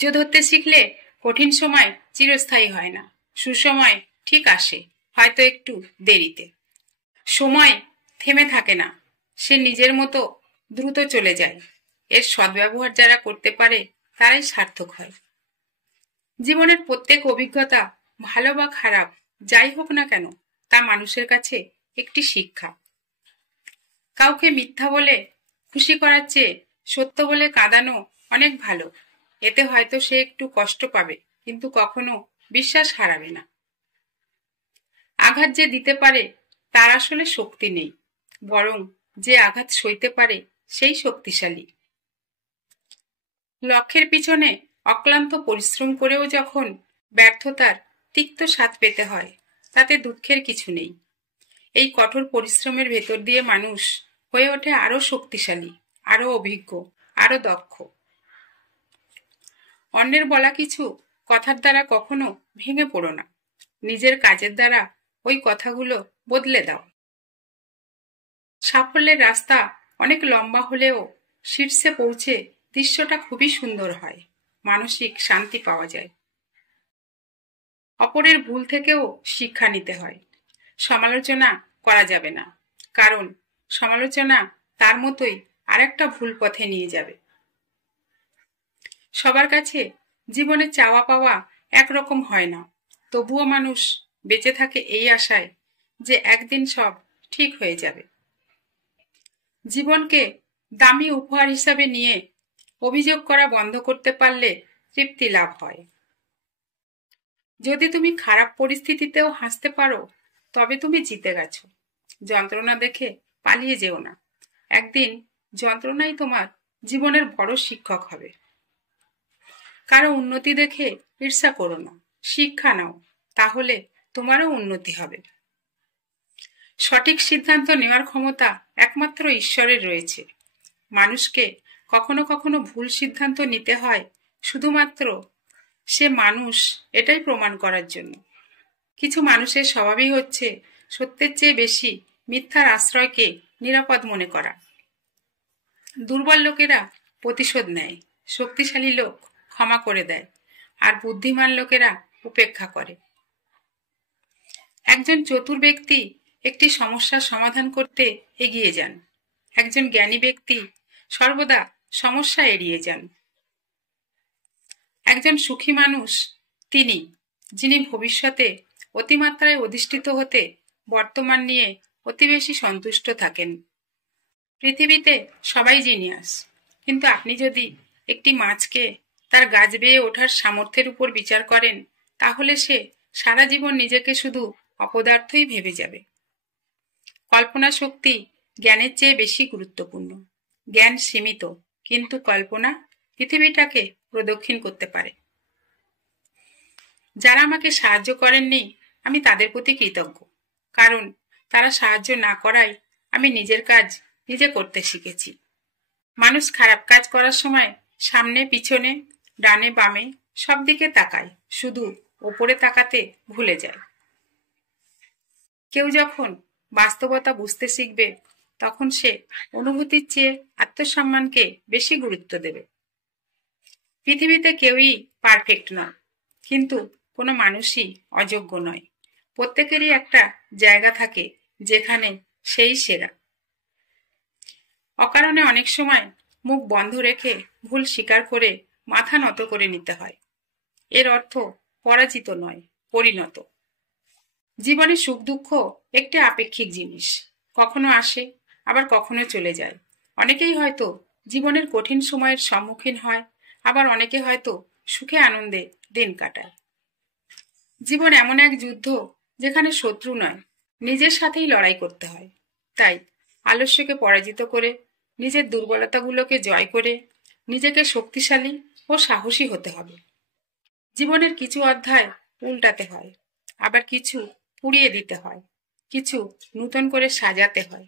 ধৈর্য ধরতে শিখলে কঠিন সময় চিরস্থায়ী হয় না, সুসময় ঠিক আসে, হয়তো একটু দেরিতে। সময় থেমে থাকে না, সে নিজের মতো দ্রুত চলে যায়। এর সদ্ব্যবহার যারা করতে পারে তারাই সার্থক হয়। জীবনের প্রত্যেক অভিজ্ঞতা, ভালো বা খারাপ যাই হোক না কেন, তা মানুষের কাছে একটি শিক্ষা। কাউকে মিথ্যা বলে খুশি করার চেয়ে সত্য বলে কাঁদানো অনেক ভালো। এতে হয়তো সে একটু কষ্ট পাবে, কিন্তু কখনো বিশ্বাস হারাবে না। আঘাত যে দিতে পারে তার আসলে শক্তি নেই, বরং যে আঘাত সইতে পারে সেই শক্তিশালী। লক্ষ্যের পিছনে অক্লান্ত পরিশ্রম করেও যখন ব্যর্থতার তিক্ত স্বাদ পেতে হয়, তাতে দুঃখের কিছু নেই। এই কঠোর পরিশ্রমের ভেতর দিয়ে মানুষ হয়ে ওঠে আরো শক্তিশালী, আরো অভিজ্ঞ, আরো দক্ষ। অন্যের বলা কিছু কথার দ্বারা কখনো ভেঙে পড়ো না, নিজের কাজের দ্বারা ওই কথাগুলো বদলে দাও। সাফল্যের রাস্তা অনেক লম্বা হলেও শীর্ষে পৌঁছে দৃশ্যটা খুবই সুন্দর হয়, মানসিক শান্তি পাওয়া যায়। অপরের ভুল থেকেও শিক্ষা নিতে হয়। সমালোচনা করা যাবে না, কারণ সমালোচনা তার মতোই আরেকটা ভুল পথে নিয়ে যাবে। সবার কাছে জীবনে চাওয়া পাওয়া একরকম হয় না, তবুও মানুষ বেঁচে থাকে এই আশায় যে একদিন সব ঠিক হয়ে যাবে। জীবনকে দামি উপহার হিসাবে নিয়ে অভিযোগ করা বন্ধ করতে পারলে তৃপ্তি লাভ হয়। যদি তুমি খারাপ পরিস্থিতিতেও হাসতে পারো, তবে তুমি জিতে গেছো। যন্ত্রণা দেখে পালিয়ে যেও না, একদিন যন্ত্রণাই তোমার জীবনের বড় শিক্ষক হবে। কারো উন্নতি দেখে ঈর্ষা করো না, শিক্ষা নাও, তাহলে তোমারও উন্নতি হবে। সঠিক সিদ্ধান্ত নেওয়ার ক্ষমতা একমাত্র ঈশ্বরের রয়েছে। মানুষকে কখনো কখনো ভুল সিদ্ধান্ত নিতে হয় শুধুমাত্র সে মানুষ এটাই প্রমাণ করার জন্য। কিছু মানুষের স্বভাবই হচ্ছে সত্যের চেয়ে বেশি মিথ্যার আশ্রয়কে নিরাপদ মনে করা। দুর্বল লোকেরা প্রতিশোধ নেয়, শক্তিশালী লোক ক্ষমা করে দেয়, আর বুদ্ধিমান লোকেরা উপেক্ষা করে। একজন চতুর ব্যক্তি একটি সমস্যার সমাধান করতে এগিয়ে যান, একজন জ্ঞানী ব্যক্তি সর্বদা সমস্যা এড়িয়ে যান। একজন সুখী মানুষ তিনি, যিনি ভবিষ্যতে অতিমাত্রায় অধিষ্ঠিত হতে বর্তমান নিয়ে অতি বেশি সন্তুষ্ট থাকেন। পৃথিবীতে সবাই জিনিয়াস, কিন্তু আপনি যদি একটি মাছকে তার গাছ বেয়ে ওঠার সামর্থ্যের উপর বিচার করেন, তাহলে সে সারা জীবন নিজেকে শুধু অপদার্থই ভেবে যাবে। কল্পনা শক্তি জ্ঞানের চেয়ে বেশি গুরুত্বপূর্ণ। জ্ঞান সীমিত, কিন্তু কল্পনা পৃথিবীটাকে প্রদক্ষিণ করতে পারে। যারা আমাকে সাহায্য করেননি, আমি তাদের প্রতি কৃতজ্ঞ, কারণ তারা সাহায্য না করায় আমি নিজের কাজ নিজে করতে শিখেছি। মানুষ খারাপ কাজ করার সময় সামনে পিছনে ডানে বামে সব দিকে তাকায়, শুধু ওপরে তাকাতে ভুলে যায়। কেউ যখন বাস্তবতা বুঝতে শিখবে, তখন সে অনুভূতির চেয়ে আত্মসম্মানকে বেশি গুরুত্ব দেবে। পৃথিবীতে কেউই পারফেক্ট নয়, কিন্তু কোনো মানুষই অযোগ্য নয়। প্রত্যেকেরই একটা জায়গা থাকে যেখানে সেই সেরা। অকারণে অনেক সময় মুখ বন্ধ রেখে ভুল স্বীকার করে মাথা নত করে নিতে হয়। এর অর্থ পরাজিত নয়, পরিণত। জীবনে সুখ দুঃখ একটি আপেক্ষিক জিনিস, কখনো আসে আবার কখনো চলে যায়। অনেকেই হয়তো জীবনের কঠিন সময়ের সম্মুখীন হয়, আবার অনেকে হয়তো সুখে আনন্দে দিন কাটায়। জীবন এমন এক যুদ্ধ যেখানে শত্রু নয়, নিজের সাথেই লড়াই করতে হয়। তাই আলস্যকে পরাজিত করে, নিজের দুর্বলতাগুলোকে জয় করে নিজেকে শক্তিশালী ও সাহসী হতে হবে। জীবনের কিছু অধ্যায় উল্টাতে হয়, আবার কিছু পুড়িয়ে দিতে হয়, কিছু নূতন করে সাজাতে হয়।